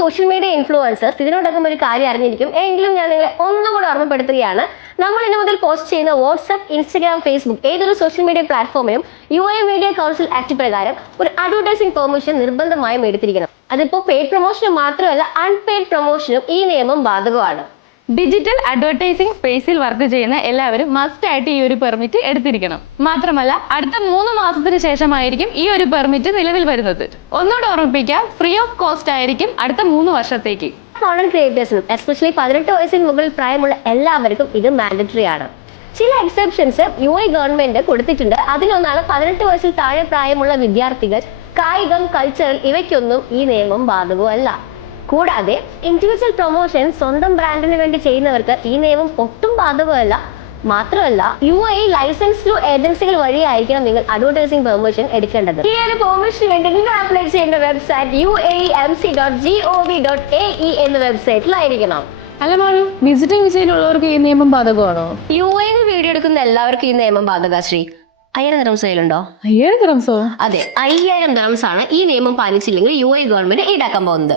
Social media influencers ഇതിനോടൊപ്പം ഒരു കാര്യം അറിഞ്ഞിരിക്കും. എങ്കിലും ഞാൻ നിങ്ങളെ ഒന്നുകൂടെ ഓർമ്മപ്പെടുത്തുകയാണ്. നമ്മൾ ഇനി മുതൽ പോസ്റ്റ് ചെയ്യുന്ന വാട്സ്ആപ്പ്, ഇൻസ്റ്റഗ്രാം, ഫേസ്ബുക്ക് ഏതൊരു സോഷ്യൽ മീഡിയ പ്ലാറ്റ്ഫോമിലും UAE മീഡിയ കൗൺസിൽ ആക്ട് പ്രകാരം ഒരു അഡ്വർടൈസിംഗ് പെർമിഷൻ നിർബന്ധമായും എടുത്തിരിക്കണം. അതിപ്പോൾ പെയ്ഡ് പ്രൊമോഷനും മാത്രമല്ല, അൺപെയ്ഡ് പ്രൊമോഷനും ഈ നിയമം ബാധകമാണ്. ഡിജിറ്റൽ അഡ്വർടൈസിംഗ് സ്പേസിൽ വർക്ക് ചെയ്യുന്ന എല്ലാവരും മസ്റ്റ് ആയിട്ട് ഈ ഒരു പെർമിറ്റ് എടുത്തിരിക്കണം. മാത്രമല്ല, അടുത്ത 3 മാസത്തിന് ശേഷമായിരിക്കും ഈ ഒരു പെർമിറ്റ് നിലവിൽ വരുന്നത്. ഒന്നുകൂടെ ഓർമ്മിപ്പിക്കാം, ഫ്രീ ഓഫ് കോസ്റ്റ് ആയിരിക്കും അടുത്ത 3 വർഷത്തേക്ക്. കോണ്ടന്റ് ക്രിയേറ്റേഴ്സിനും എസ്പെഷ്യലി 18 വയസ്സിന് മുകളിൽ പ്രായമുള്ള എല്ലാവർക്കും ഇത് മാൻഡറ്ററി ആണ്. ചില എക്സെപ്ഷൻസ് UAE ഗവൺമെന്റ് കൊടുത്തിട്ടുണ്ട്. അതിലൊന്നാണ് 18 വയസ്സിൽ താഴെ പ്രായമുള്ള വിദ്യാർത്ഥികൾ, കായികം, കൾച്ചറൽ ഇവയ്ക്കൊന്നും ഈ നിയമം ബാധകമല്ല. കൂടാതെ ഇൻഡിവിജ്വൽ പ്രൊമോഷൻ സ്വന്തം ബ്രാൻഡിന് വേണ്ടി ചെയ്യുന്നവർക്ക് ഈ നിയമം ഒട്ടും ബാധകമല്ല. മാത്രമല്ല, UAE ലൈസൻസ്ഡ് ഏജൻസികൾ വഴിയായിരിക്കണം നിങ്ങൾ അഡ്വർടൈസിംഗ് പെർമിഷൻ എടുക്കേണ്ടത്. ഈ ഒരു പെർമിഷന് വേണ്ടി നിങ്ങൾ അപ്ലൈ ചെയ്യേണ്ട വെബ്സൈറ്റ് uaemc.gov.ae എന്ന വെബ്സൈറ്റിലായിരിക്കണം. അല്ല മാളു, വിസിറ്റിംഗ് വിസയിലുള്ളവർക്ക് ഈ നിയമം ബാധകമാണോ? UAE വീഡിയോ എടുക്കുന്ന എല്ലാവർക്കും ഈ നിയമം ബാധക. ശ്രീ 5000 ദിർഹംസ് കയ്യിലുണ്ടോ? 5000 ദിർഹംസോ? അതെ, 5000 ദിർഹംസ് ആണ് ഈ നിയമം പാലിച്ചില്ലെങ്കിൽ UAE ഗവൺമെന്റ് ഈടാക്കാൻ പോകുന്നത്.